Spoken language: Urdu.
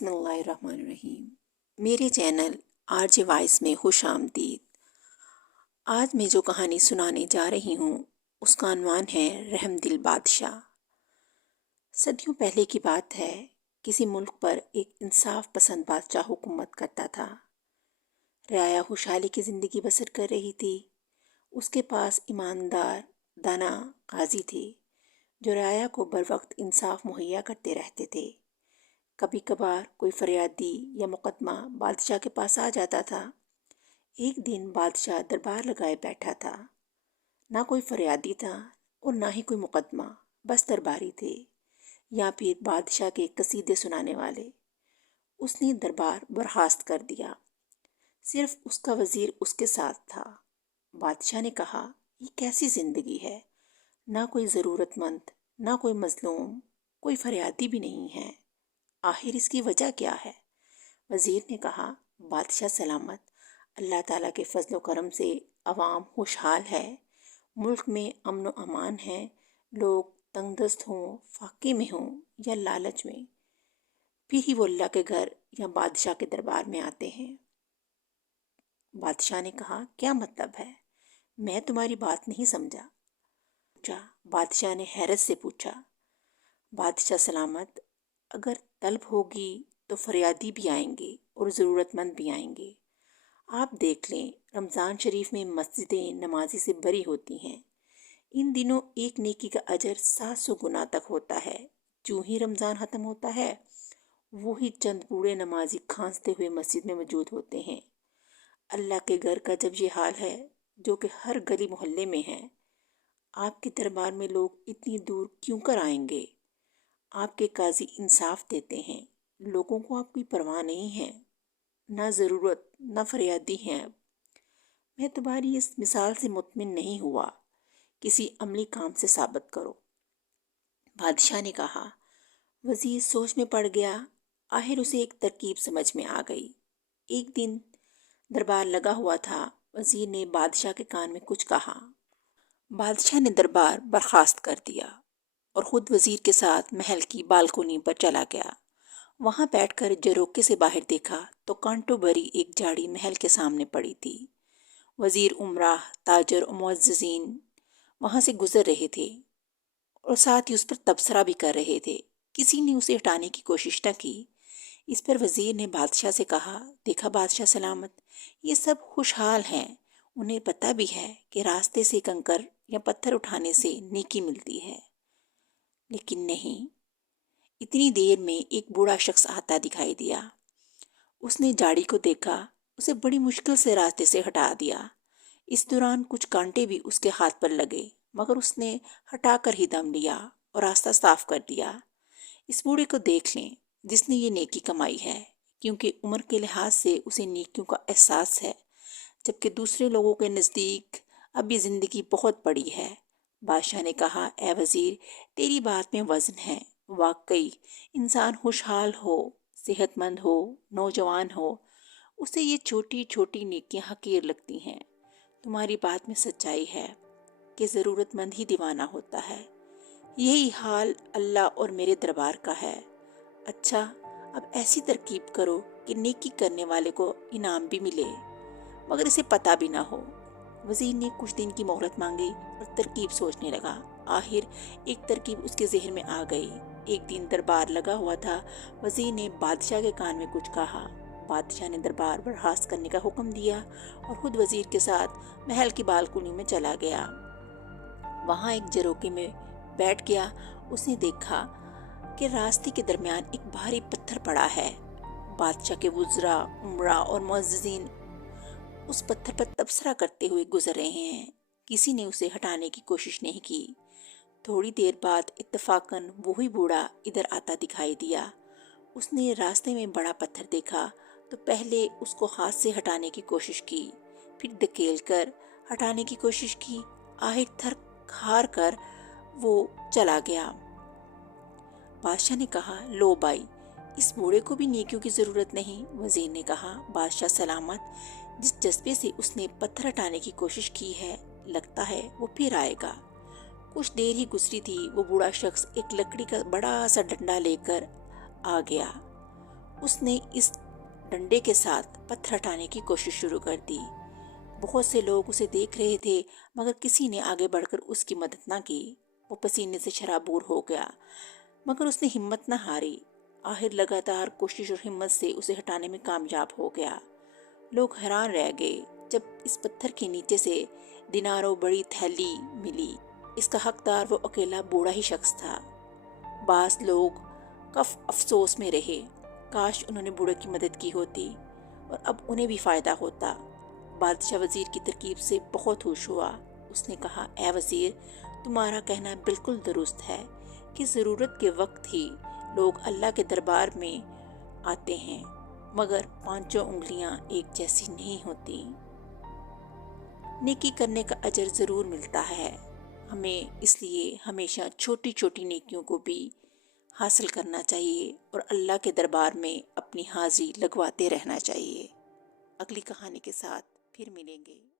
بسم اللہ الرحمن الرحیم۔ میرے چینل RJ وائس میں خوش آمدید۔ آج میں جو کہانی سنانے جا رہی ہوں اس کا عنوان ہے رحم دل بادشاہ۔ صدیوں پہلے کی بات ہے، کسی ملک پر ایک انصاف پسند بادشاہ حکومت کرتا تھا۔ رعایا خوشحالی کی زندگی بسر کر رہی تھی۔ اس کے پاس ایماندار دانا قاضی تھے جو رعایا کو بروقت انصاف مہیا کرتے رہتے تھے۔ کبھی کبھار کوئی فریادی یا مقدمہ بادشاہ کے پاس آ جاتا تھا۔ ایک دن بادشاہ دربار لگائے بیٹھا تھا۔ نہ کوئی فریادی تھا اور نہ ہی کوئی مقدمہ، بس درباری تھے یا پھر بادشاہ کے قصیدے سنانے والے۔ اس نے دربار برخاست کر دیا، صرف اس کا وزیر اس کے ساتھ تھا۔ بادشاہ نے کہا، یہ کیسی زندگی ہے، نہ کوئی ضرورت مند، نہ کوئی مظلوم، کوئی فریادی بھی نہیں ہے، آخر اس کی وجہ کیا ہے؟ وزیر نے کہا، بادشاہ سلامت، اللہ تعالیٰ کے فضل و کرم سے عوام خوشحال ہے، ملک میں امن و امان ہے، لوگ تنگ دست ہوں، فاقے میں ہوں یا لالچ میں، پھر ہی وہ اللہ کے گھر یا بادشاہ کے دربار میں آتے ہیں۔ بادشاہ نے کہا، کیا مطلب ہے؟ میں تمہاری بات نہیں سمجھا۔ بادشاہ نے حیرت سے پوچھا، بادشاہ سلامت، اگر طلب ہوگی تو فریادی بھی آئیں گے اور ضرورت مند بھی آئیں گے۔ آپ دیکھ لیں، رمضان شریف میں مسجدیں نمازی سے بھری ہوتی ہیں۔ ان دنوں ایک نیکی کا اجر 700 گنا تک ہوتا ہے۔ جو ہی رمضان ختم ہوتا ہے، وہی چند بوڑھے نمازی کھانستے ہوئے مسجد میں موجود ہوتے ہیں۔ اللہ کے گھر کا جب یہ حال ہے، جو کہ ہر گلی محلے میں ہے، آپ کے دربار میں لوگ اتنی دور کیوں کر آئیں گے؟ آپ کے قاضی انصاف دیتے ہیں، لوگوں کو آپ کی پرواہ نہیں ہے، نہ ضرورت نہ فریادی ہیں۔ میں تمہاری اس مثال سے مطمئن نہیں ہوا، کسی عملی کام سے ثابت کرو۔ بادشاہ نے کہا۔ وزیر سوچ میں پڑ گیا، آخر اسے ایک ترکیب سمجھ میں آ گئی۔ ایک دن دربار لگا ہوا تھا، وزیر نے بادشاہ کے کان میں کچھ کہا۔ بادشاہ نے دربار برخاست کر دیا اور خود وزیر کے ساتھ محل کی بالکونی پر چلا گیا۔ وہاں بیٹھ کر جروکے سے باہر دیکھا تو کانٹوں بھری ایک جھاڑی محل کے سامنے پڑی تھی۔ وزیر، عمرا، تاجر اور معززین وہاں سے گزر رہے تھے اور ساتھ ہی اس پر تبصرہ بھی کر رہے تھے۔ کسی نے اسے ہٹانے کی کوشش نہ کی۔ اس پر وزیر نے بادشاہ سے کہا، دیکھا بادشاہ سلامت، یہ سب خوشحال ہیں، انہیں پتہ بھی ہے کہ راستے سے کنکر یا پتھر اٹھانے سے نیکی ملتی ہے، لیکن نہیں۔ اتنی دیر میں ایک بوڑھا شخص آتا دکھائی دیا۔ اس نے جھاڑی کو دیکھا، اسے بڑی مشکل سے راستے سے ہٹا دیا۔ اس دوران کچھ کانٹے بھی اس کے ہاتھ پر لگے، مگر اس نے ہٹا کر ہی دم لیا اور راستہ صاف کر دیا۔ اس بوڑھے کو دیکھ لیں جس نے یہ نیکی کمائی ہے، کیونکہ عمر کے لحاظ سے اسے نیکیوں کا احساس ہے، جبکہ دوسرے لوگوں کے نزدیک اب یہ زندگی بہت بڑی ہے۔ بادشاہ نے کہا، اے وزیر، تیری بات میں وزن ہے۔ واقعی انسان خوشحال ہو، صحت مند ہو، نوجوان ہو، اسے یہ چھوٹی چھوٹی نیکیاں حقیر لگتی ہیں۔ تمہاری بات میں سچائی ہے کہ ضرورت مند ہی دیوانہ ہوتا ہے۔ یہی حال اللہ اور میرے دربار کا ہے۔ اچھا، اب ایسی ترکیب کرو کہ نیکی کرنے والے کو انعام بھی ملے، مگر اسے پتہ بھی نہ ہو۔ وزیر نے کچھ دن کی مہلت مانگی اور ترکیب سوچنے لگا۔ آخر ایک ترکیب اس کے ذہن میں آ گئی۔ ایک دن دربار لگا ہوا تھا، وزیر نے بادشاہ کے کان میں کچھ کہا۔ بادشاہ نے دربار برخاست کرنے کا حکم دیا اور خود وزیر کے ساتھ محل کی بالکونی میں چلا گیا۔ وہاں ایک جروکے میں بیٹھ گیا۔ اس نے دیکھا کہ راستے کے درمیان ایک بھاری پتھر پڑا ہے۔ بادشاہ کے وزراء، عمرا اور معززین اس پتھر پر تبصرہ کرتے ہوئے گزر رہے ہیں۔ کسی نے اسے ہٹانے کی کوشش نہیں کی۔ تھوڑی دیر بعد اتفاقاً وہی بوڑھا ادھر آتا دکھائی دیا۔ اس نے راستے میں بڑا پتھر دیکھا تو پہلے اس کو ہاتھ سے ہٹانے کی کوشش کی، پھر دھکیل کر ہٹانے کی کوشش کی، آخر تھک ہار کر وہ چلا گیا۔ بادشاہ نے کہا، لو بھائی، اس بوڑھے کو بھی نیکیوں کی ضرورت نہیں۔ وزیر نے کہا، بادشاہ سلامت، جس جذبے سے اس نے پتھر ہٹانے کی کوشش کی ہے، لگتا ہے وہ پھر آئے گا۔ کچھ دیر ہی گزری تھی، وہ بوڑھا شخص ایک لکڑی کا بڑا سا ڈنڈا لے کر آ گیا۔ اس نے اس ڈنڈے کے ساتھ پتھر ہٹانے کی کوشش شروع کر دی۔ بہت سے لوگ اسے دیکھ رہے تھے مگر کسی نے آگے بڑھ کر اس کی مدد نہ کی۔ وہ پسینے سے شرابور ہو گیا مگر اس نے ہمت نہ ہاری۔ آخر لگاتار کوشش اور ہمت سے اسے ہٹانے میں کامیاب ہو گیا۔ لوگ حیران رہ گئے جب اس پتھر کے نیچے سے دیناروں بڑی تھیلی ملی۔ اس کا حقدار وہ اکیلا بوڑھا ہی شخص تھا۔ بعض لوگ کف افسوس میں رہے، کاش انہوں نے بوڑھے کی مدد کی ہوتی اور اب انہیں بھی فائدہ ہوتا۔ بادشاہ وزیر کی ترکیب سے بہت خوش ہوا۔ اس نے کہا، اے وزیر، تمہارا کہنا بالکل درست ہے کہ ضرورت کے وقت ہی لوگ اللہ کے دربار میں آتے ہیں، مگر پانچوں انگلیاں ایک جیسی نہیں ہوتی۔ نیکی کرنے کا اجر ضرور ملتا ہے، ہمیں اس لیے ہمیشہ چھوٹی چھوٹی نیکیوں کو بھی حاصل کرنا چاہیے اور اللہ کے دربار میں اپنی حاضری لگواتے رہنا چاہیے۔ اگلی کہانی کے ساتھ پھر ملیں گے۔